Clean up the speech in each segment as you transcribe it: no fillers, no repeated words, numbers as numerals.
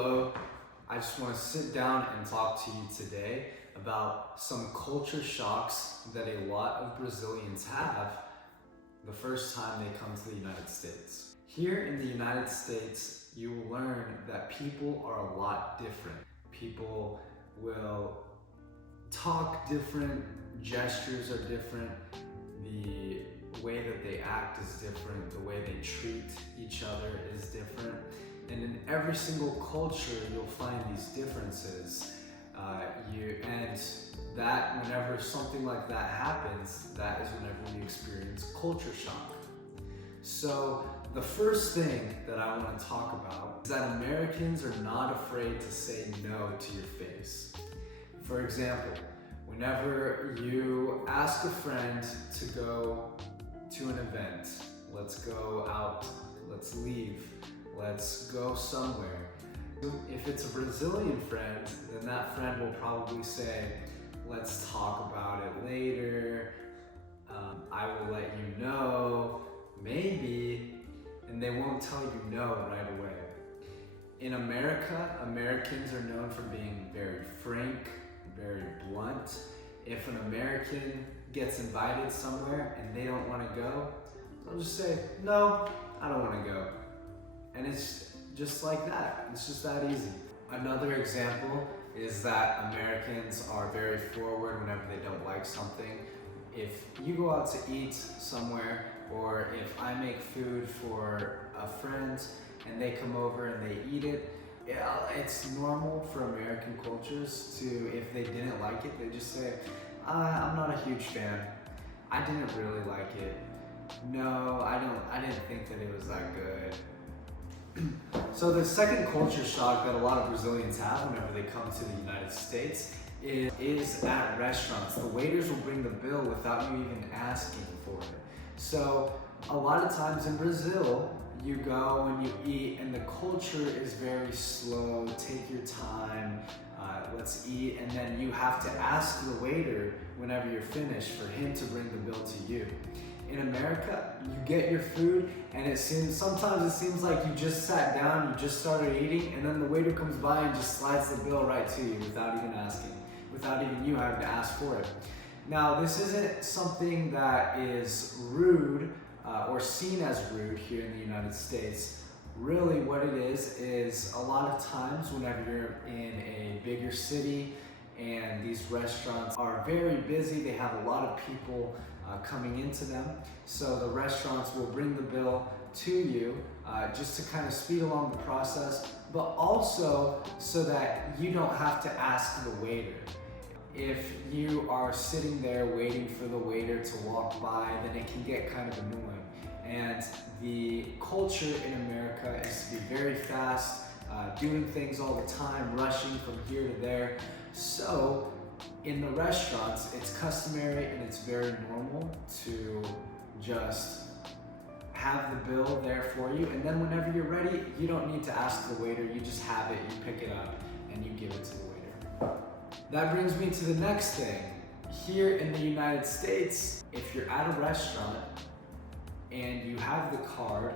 Hello, I just want to sit down and talk to you today about some culture shocks that a lot of Brazilians have the first time they come to the United States. Here in the United States, you will learn that people are a lot different. People will talk different, gestures are different, the way that they act is different, the way they treat each other is different. And in every single culture, you'll find these differences. And that whenever something like that happens, that is whenever you experience culture shock. So the first thing that I want to talk about is that Americans are not afraid to say no to your face. For example, whenever you ask a friend to go to an event, let's go out, let's leave, let's go somewhere. If it's a Brazilian friend, then that friend will probably say, let's talk about it later, I will let you know, maybe, and they won't tell you no right away. In America, Americans are known for being very frank, very blunt. If an American gets invited somewhere and they don't want to go, they'll just say, no, I don't want to go. And it's just like that. It's just that easy. Another example is that Americans are very forward whenever they don't like something. If you go out to eat somewhere, or if I make food for a friend and they come over and they eat it, it's normal for American cultures to, if they didn't like it, they just say, I'm not a huge fan. I didn't really like it. No, I didn't think that it was that good. So the second culture shock that a lot of Brazilians have whenever they come to the United States is at restaurants. The waiters will bring the bill without you even asking for it. So a lot of times in Brazil, you go and you eat and the culture is very slow, take your time, let's eat, and then you have to ask the waiter whenever you're finished for him to bring the bill to you. In America, you get your food and sometimes it seems like you just sat down, you just started eating, and then the waiter comes by and just slides the bill right to you without even asking, without even you having to ask for it. Now, this isn't something that is rude or seen as rude here in the United States. Really what it is a lot of times whenever you're in a bigger city and these restaurants are very busy, they have a lot of people coming into them. So the restaurants will bring the bill to you just to kind of speed along the process, but also so that you don't have to ask the waiter. If you are sitting there waiting for the waiter to walk by, then it can get kind of annoying. And the culture in America is to be very fast, doing things all the time, rushing from here to there. So in the restaurants, it's customary and it's very normal to just have the bill there for you. And then whenever you're ready, you don't need to ask the waiter, you just have it, you pick it up, and you give it to the waiter. That brings me to the next thing. Here in the United States, if you're at a restaurant and you have the card,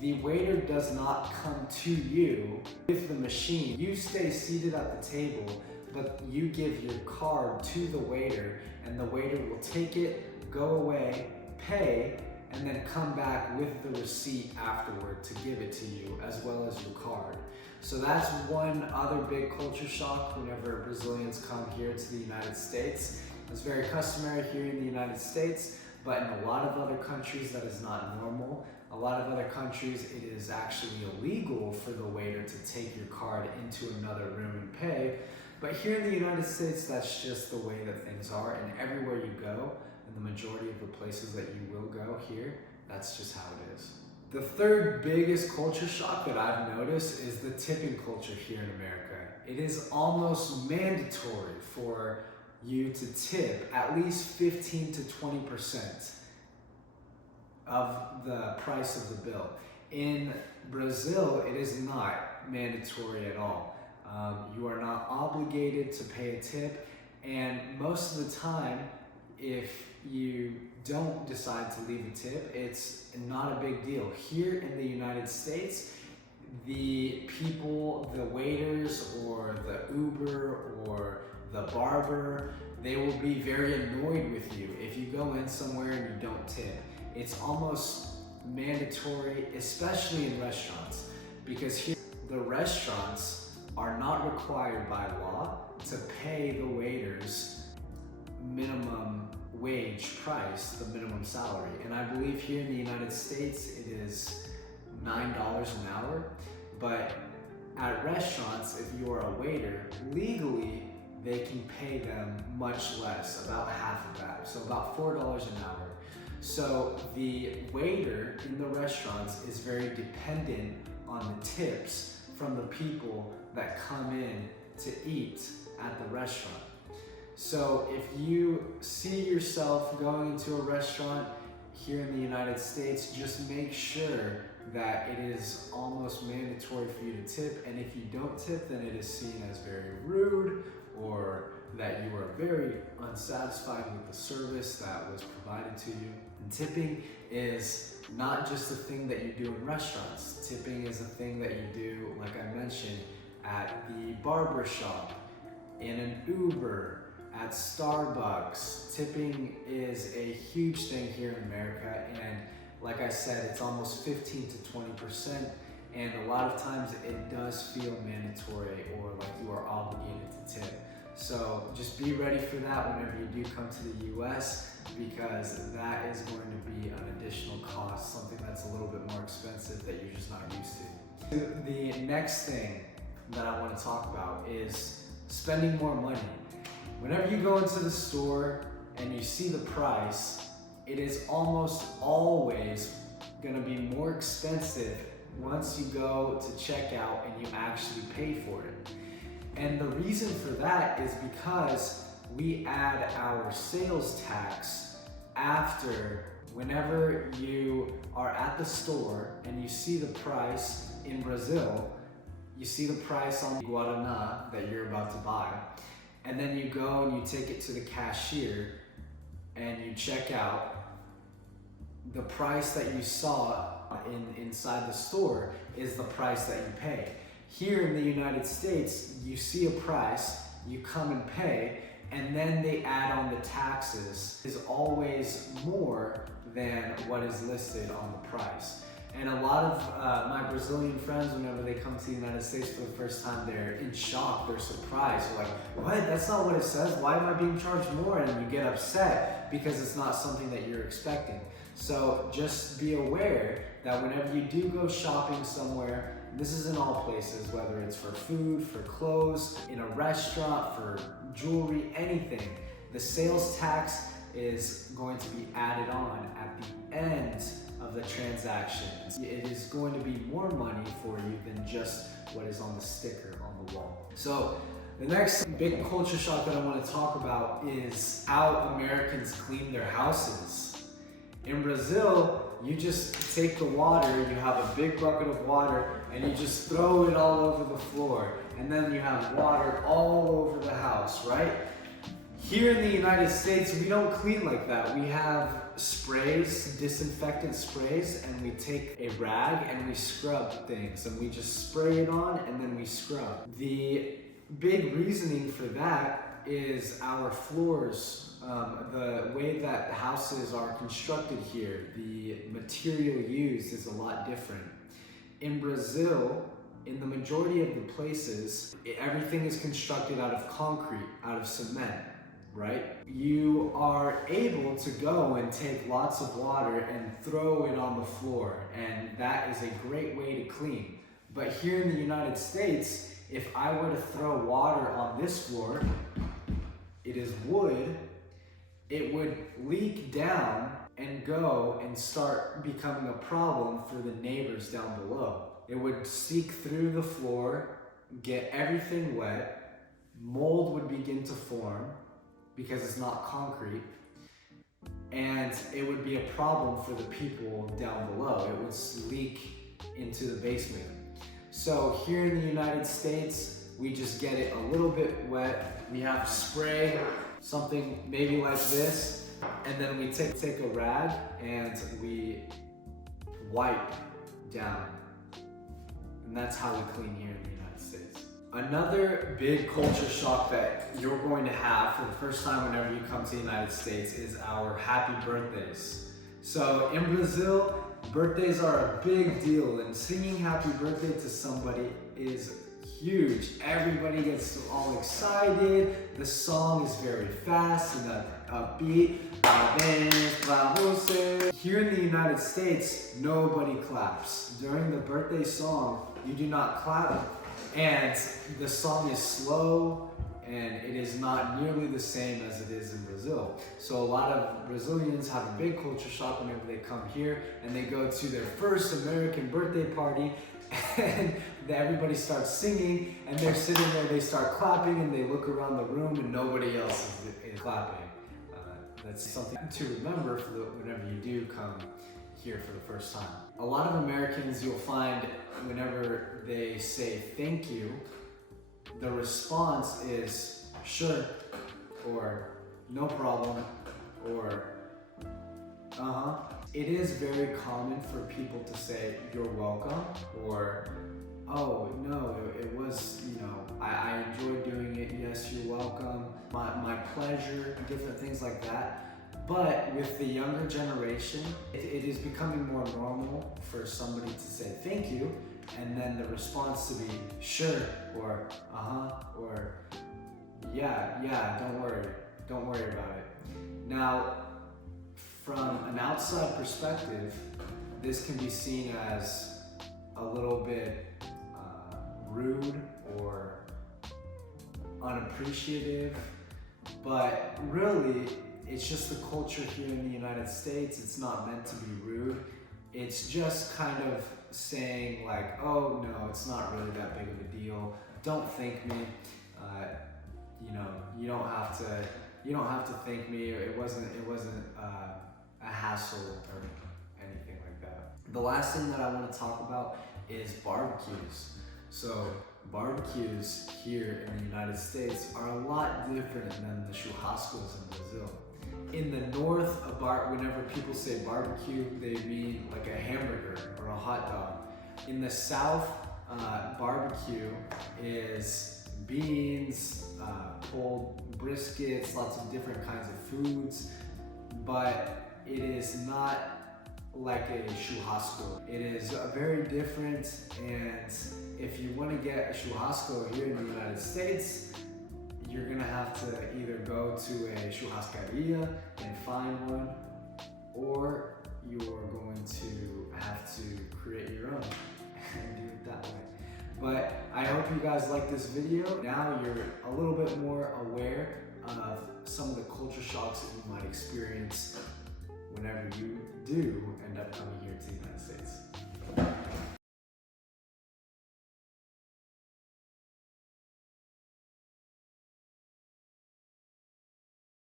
the waiter does not come to you with the machine. You stay seated at the table, but you give your card to the waiter, and the waiter will take it, go away, pay, and then come back with the receipt afterward to give it to you, as well as your card. So that's one other big culture shock whenever Brazilians come here to the United States. It's very customary here in the United States, but in a lot of other countries that is not normal. A lot of other countries, it is actually illegal for the waiter to take your card into another room and pay. But here in the United States, that's just the way that things are, and everywhere you go, and the majority of the places that you will go here, that's just how it is. The third biggest culture shock that I've noticed is the tipping culture here in America. It is almost mandatory for you to tip at least 15 to 20% of the price of the bill. In Brazil, it is not mandatory at all. You are not obligated to pay a tip, and most of the time, if you don't decide to leave a tip, it's not a big deal. Here in the United States, the people, the waiters or the Uber or the barber, they will be very annoyed with you if you go in somewhere and you don't tip. It's almost mandatory, especially in restaurants, because here the restaurants are not required by law to pay the waiters minimum wage price, the minimum salary. And I believe here in the United States it is $9 an hour, but at restaurants, if you are a waiter, legally they can pay them much less, about half of that, so about $4 an hour. So the waiter in the restaurants is very dependent on the tips from the people that come in to eat at the restaurant. So if you see yourself going into a restaurant here in the United States, just make sure that it is almost mandatory for you to tip, and if you don't tip, then it is seen as very rude, or that you are very unsatisfied with the service that was provided to you. And tipping is not just a thing that you do in restaurants. Tipping is a thing that you do, like I mentioned, at the barber shop, in an Uber, at Starbucks. Tipping is a huge thing here in America, and like I said, it's almost 15 to 20%, and a lot of times it does feel mandatory or like you are obligated to tip. So just be ready for that whenever you do come to the US, because that is going to be an additional cost, something that's a little bit more expensive that you're just not used to. The next thing that I want to talk about is spending more money. Whenever you go into the store and you see the price, it is almost always going to be more expensive once you go to check out and you actually pay for it. And the reason for that is because we add our sales tax after. Whenever you are at the store and you see the price in Brazil, you see the price on the guaraná that you're about to buy, and then you go and you take it to the cashier and you check out, the price that you saw inside the store is the price that you pay. Here in the United States, you see a price, you come and pay, and then they add on the taxes. Is always more than what is listed on the price. And a lot of my Brazilian friends, whenever they come to the United States for the first time, they're in shock, they're surprised. They're like, what? That's not what it says. Why am I being charged more? And you get upset because it's not something that you're expecting. So just be aware that whenever you do go shopping somewhere, this is in all places, whether it's for food, for clothes, in a restaurant, for jewelry, anything, the sales tax is going to be added on at the end of the transaction. It is going to be more money for you than just what is on the sticker on the wall. So the next big culture shock that I want to talk about is how Americans clean their houses. In Brazil, you just take the water, you have a big bucket of water, and you just throw it all over the floor. And then you have water all over the house, right? Here in the United States, we don't clean like that. We have sprays, disinfectant sprays, and we take a rag and we scrub things. And we just spray it on and then we scrub. The big reasoning for that is our floors. The way that houses are constructed here, the material used is a lot different. In Brazil, in the majority of the places, everything is constructed out of concrete, out of cement, right? You are able to go and take lots of water and throw it on the floor, and that is a great way to clean. But here in the United States, if I were to throw water on this floor, it is wood, it would leak down and go and start becoming a problem for the neighbors down below. It would seep through the floor, get everything wet, mold would begin to form because it's not concrete, and it would be a problem for the people down below. It would leak into the basement. So here in the United States, we just get it a little bit wet. We have spray, something maybe like this, and then we take a rag and we wipe down. And And that's how we clean here in the United States. Another big culture shock that you're going to have for the first time whenever you come to the United States is our happy birthdays. So in Brazil, birthdays are a big deal, and singing happy birthday to somebody is huge. Everybody gets all excited. The song is very fast and upbeat. Parabéns pra você. Here in the United States, nobody claps. During the birthday song, you do not clap. And the song is slow, and it is not nearly the same as it is in Brazil. So a lot of Brazilians have a big culture shock whenever they come here and they go to their first American birthday party, and everybody starts singing, and they're sitting there, they start clapping, and they look around the room and nobody else is clapping. That's something to remember for whenever you do come here for the first time. A lot of Americans, you'll find whenever they say thank you, the response is sure, or no problem, or uh-huh. It is very common for people to say you're welcome, or oh no, it was, I enjoyed doing it, yes, you're welcome, my pleasure, different things like that. But with the younger generation, it is becoming more normal for somebody to say thank you, and then the response to be sure, or uh-huh, or yeah, don't worry about it. Now, from an outside perspective, this can be seen as a little bit rude or unappreciative, but really, it's just the culture here in the United States. It's not meant to be rude. It's just kind of saying like, oh no, it's not really that big of a deal. Don't thank me. You don't have to thank me. It wasn't a hassle or anything like that. The last thing that I want to talk about is barbecues. So barbecues here in the United States are a lot different than the churrascos in Brazil. In the north, whenever people say barbecue, they mean like a hamburger or a hot dog. In the south, barbecue is beans, pulled briskets, lots of different kinds of foods, but it is not like a churrasco. It is very different, and if you want to get a churrasco here in the United States, you're gonna have to either go to a churrascaria and find one, or you're going to have to create your own and do it that way. But I hope you guys like this video. Now you're a little bit more aware of some of the culture shocks that you might experience whenever you do end up coming